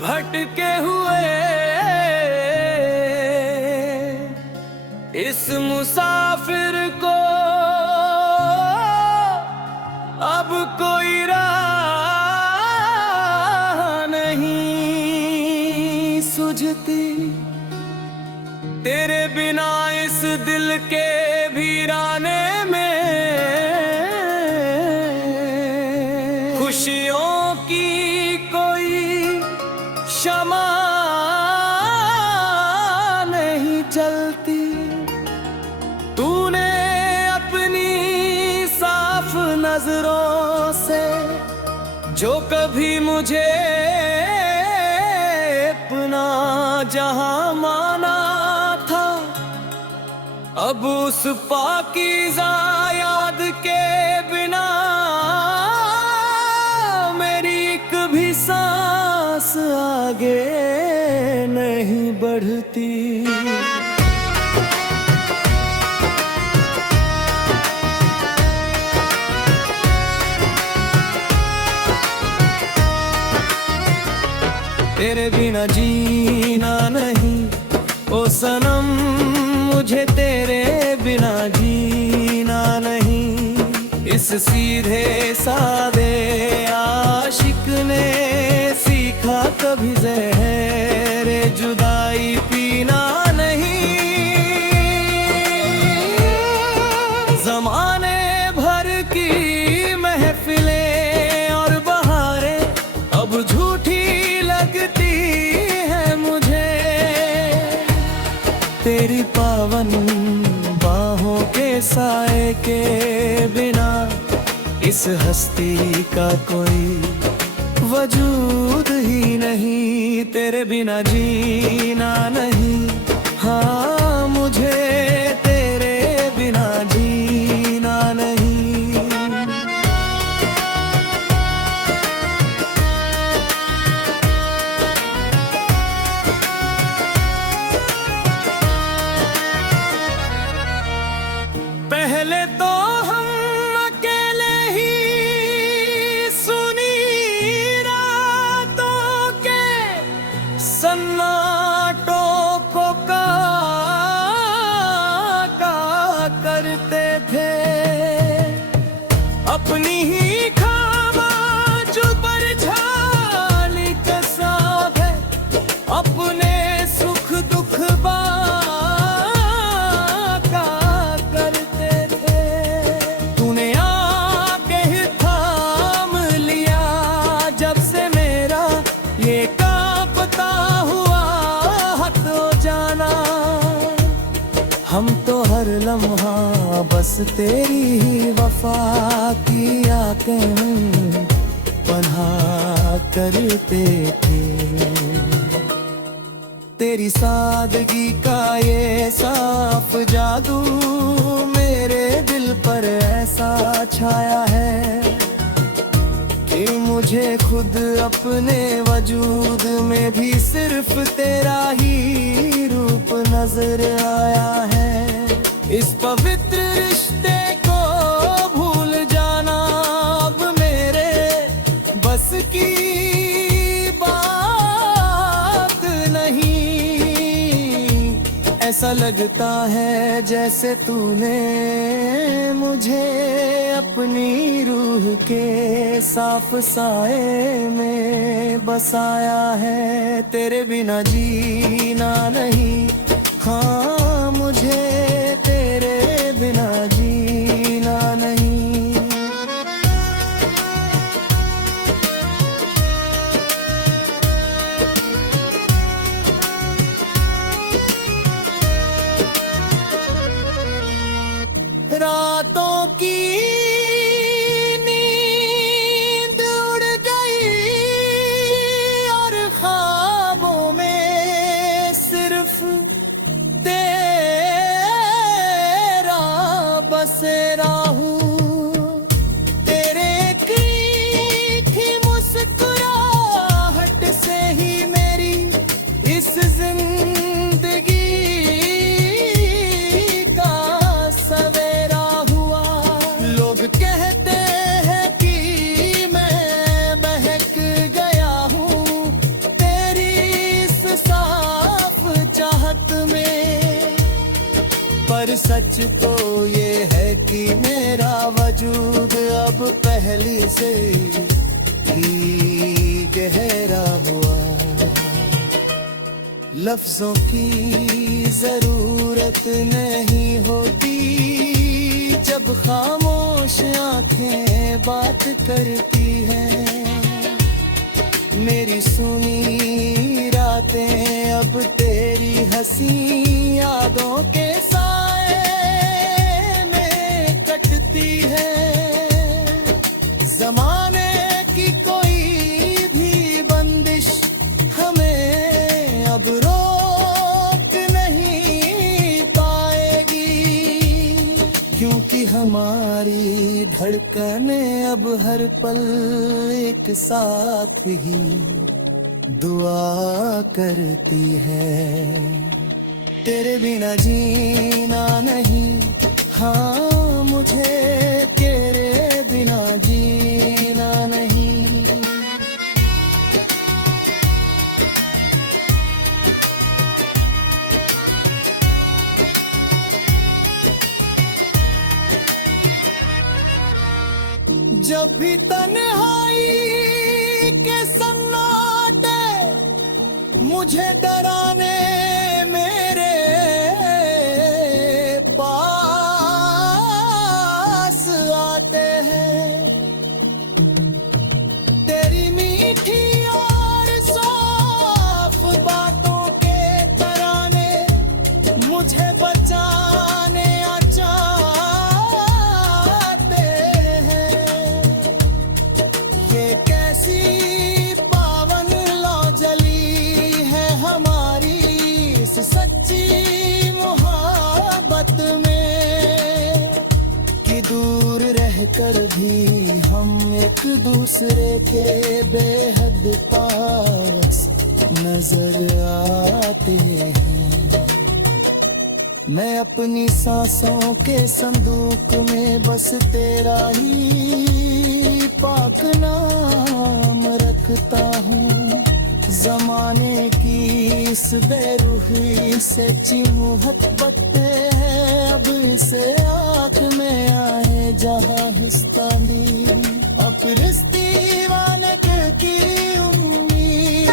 भटके हुए इस मुसाफिर को अब कोई राह नहीं सुझती। तेरे बिना इस दिल के वीराने में खुशियों की कोई शमा नहीं चलती। तूने अपनी साफ नजरों से जो कभी मुझे अपना जहां माना था, अब उस पाकीज़ा याद के बिना मेरी एक भी सांस आगे नहीं बढ़ती। तेरे बिना जीना नहीं ओ सनम, मुझे तेरे बिना जीना नहीं। इस सीधे सादे आशिक ने सीखा कभी ज़हर जुदाई पीना नहीं। ज़माने भर की महफिलें और बहारें अब झूठी लगती है मुझे। तेरी पावन बाहों के साए के बिना इस हस्ती का कोई वजूद ही नहीं। तेरे बिना जीना नहीं, हाँ मुझे तेरे बिना जीना नहीं। पहले तो हम अकेले ही सुनी रातों के सन्नाटों को का करते थे। अपनी ही खामोश परछाई का साथ है, अपने सुख दुख हम तो हर लम्हा बस तेरी ही वफा की आंखें पन्हा करते थे। तेरी सादगी का ये साफ जादू मेरे दिल पर ऐसा छाया है कि मुझे खुद अपने वजूद में भी सिर्फ तेरा ही रूप नजर आया है। इस पवित्र रिश्ते को भूल जाना अब मेरे बस की बात नहीं। ऐसा लगता है जैसे तूने मुझे अपनी रूह के साफ साए में बसाया है। तेरे बिना जीना नहीं, हाँ मुझे तेरे बिना जीना नहीं। रातों की नींद उड़ गई और ख्वाबों में सिर्फ तेरा पर सच तो ये है कि मेरा वजूद अब पहली से ही गहरा हुआ। लफ्जों की जरूरत नहीं होती जब खामोश आंखें बात करती हैं। मेरी सुनी रातें अब तेरी हंसी यादों के साए में कटती है। जमाने की कोई भी बंदिश हमें अब रोक नहीं पाएगी, क्योंकि हमारी धड़कनें अब हर पल एक साथ ही दुआ करती है। तेरे बिना जीना नहीं, हाँ मुझे तेरे बिना जीना नहीं। जब भी तन्हाई के सन्नाटे मुझे डराने मेरे पास आते हैं, तेरी मीठी और साफ बातों के तराने मुझे बचाने आते हैं। ये कैसी पावन लौ जली है हमारी इस सच्ची मोहब्बत में, कि दूर रहकर भी हम एक दूसरे के बेहद पास नजर आते हैं। मैं अपनी सांसों के संदूक में बस तेरा ही पाक नाम रखता हूँ। जमाने की इस बेरुखी से चिन्हत बटते हैं अब इसे आँख में आए जहाँ हस्तानी अपरिस्ती वानक की उम्मीद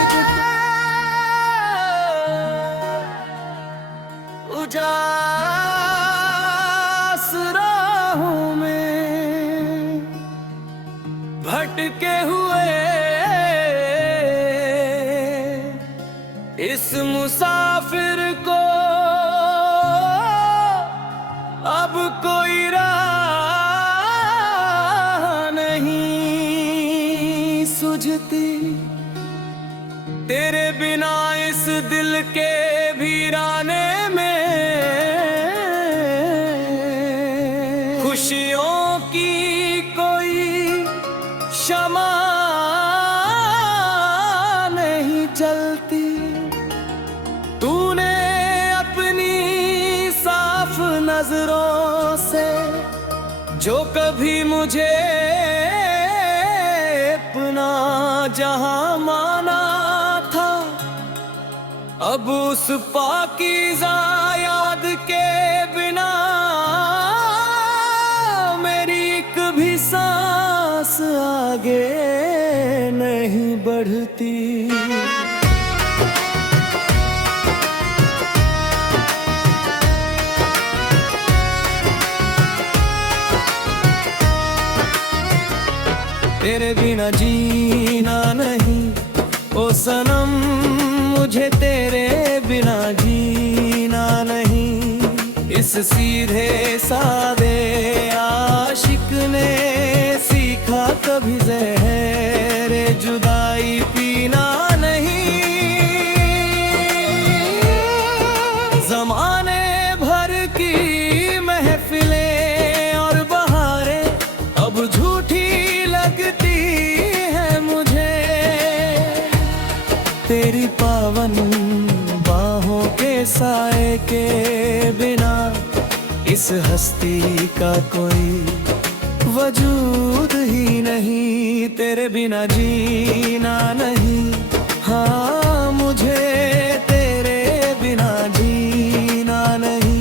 उजास राहों में भटके हुए इस मुसाफिर को अब कोई राह नहीं सूझती। तेरे बिना इस दिल के वीराने में खुशियों की कोई शमा नहीं जलती। तूने अपनी साफ नजरों से जो कभी मुझे अपना जहां माना था, अब उस पाकीज़ा याद के बिना मेरी एक भी सांस आगे नहीं बढ़ती। तेरे बिना जीना नहीं ओ सनम, मुझे तेरे बिना जीना नहीं। इस सीधे सादे आशिक ने सीखा कभी ज़हर जुदाई पीना नहीं। ज़माने भर की महफिलें और बहारें अब झूठी लगती है मुझे। तेरी पावन बाहों के साए के बिना इस हस्ती का कोई वजूद ही नहीं। तेरे बिना जीना नहीं, हाँ मुझे तेरे बिना जीना नहीं।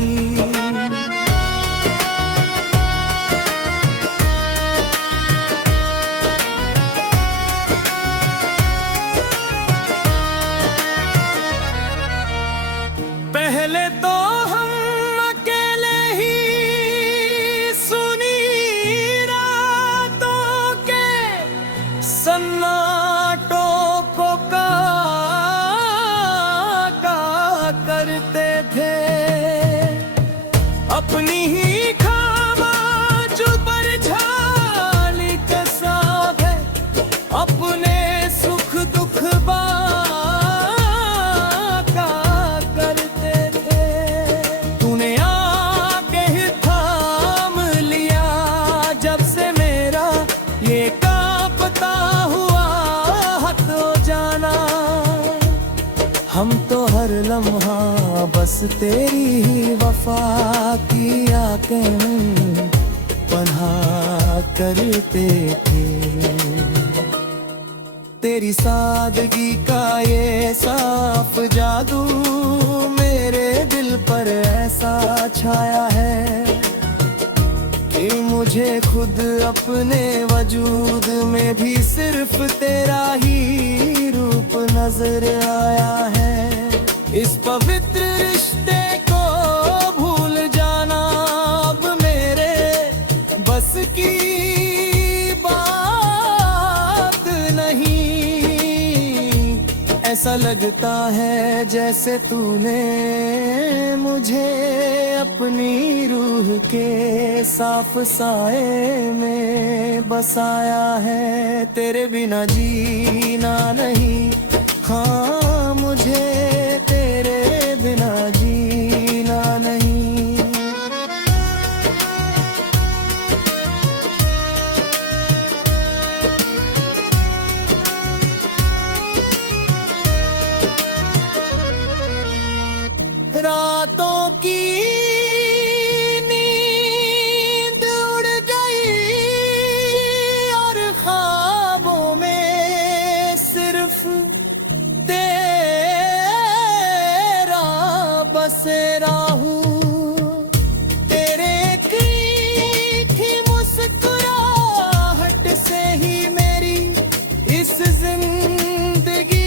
हम तो हर लम्हा बस तेरी ही वफा की आंखें पन्हा करते थे। तेरी सादगी का ये साफ जादू मेरे दिल पर ऐसा छाया है कि मुझे खुद अपने वजूद में भी सिर्फ तेरा ही रूप नजर आया है। इस पवित्र रिश्ते को भूल जाना अब मेरे बस की बात नहीं। ऐसा लगता है जैसे तूने मुझे अपनी रूह के साफ साए में बसाया है। तेरे बिना जीना नहीं, हाँ मुझे तेरे बिना जीना नहीं। रातों की नींद उड़ गई और ख्वाबों में सिर्फ तेरा बसेरा हूँ। तेरे की मुस्कुराहट से ही मेरी इस जिंदगी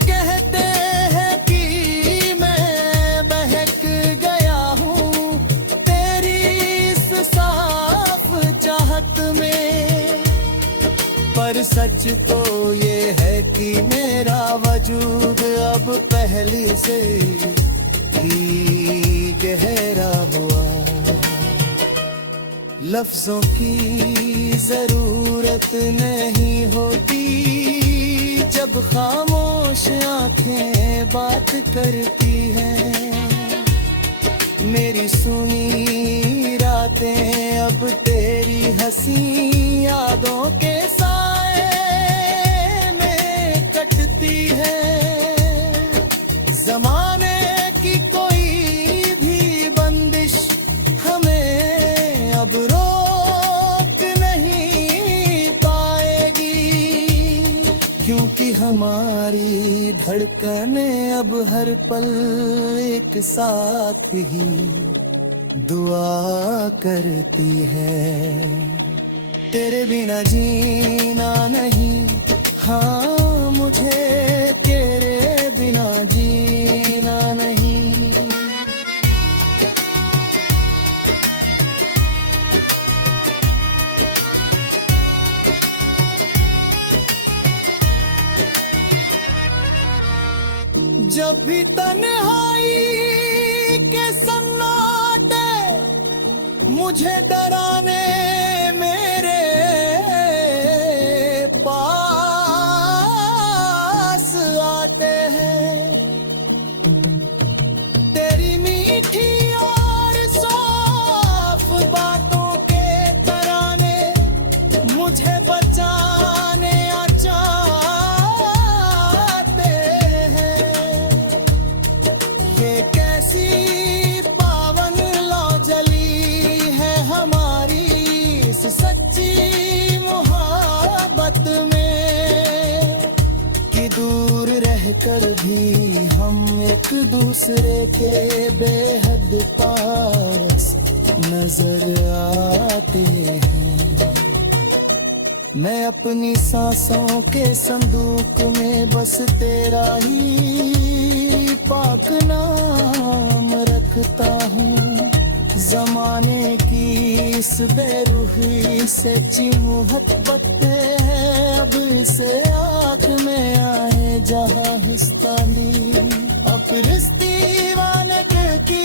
कहते हैं कि मैं बहक गया हूँ तेरी इस साफ चाहत में। पर सच तो ये है कि मेरा वजूद अब पहले से ही गहरा हुआ। लफ्जों की जरूरत नहीं होती जब खामोश आंखें बात करती हैं। मेरी सुनी रातें अब तेरी हंसी यादों के साए में कटती हैं। जमाने की कोई भी बंदिश हमें अब रोक नहीं पाएगी, क्योंकि हमारी धड़कनें अब हर पल एक साथ ही दुआ करती है। तेरे बिना जीना नहीं, हाँ मुझे तेरे बिना जीना नहीं। जब भी तन्हाई के सन्नाटे मुझे डराने मेरे पास आते हैं, तेरी मीठी और साफ बातों के तराने मुझे बचाने कैसी पावन लौ जली है हमारी इस सच्ची मोहब्बत में, कि दूर रहकर भी हम एक दूसरे के बेहद पास नजर आते हैं। मैं अपनी सांसों के संदूक में बस तेरा ही पाक नाम रखता हूँ। जमाने की इस बेरुखी से चिन्हत है अब से आँख में आए जहाँ हस्तानी। अब रिश्ती वाले की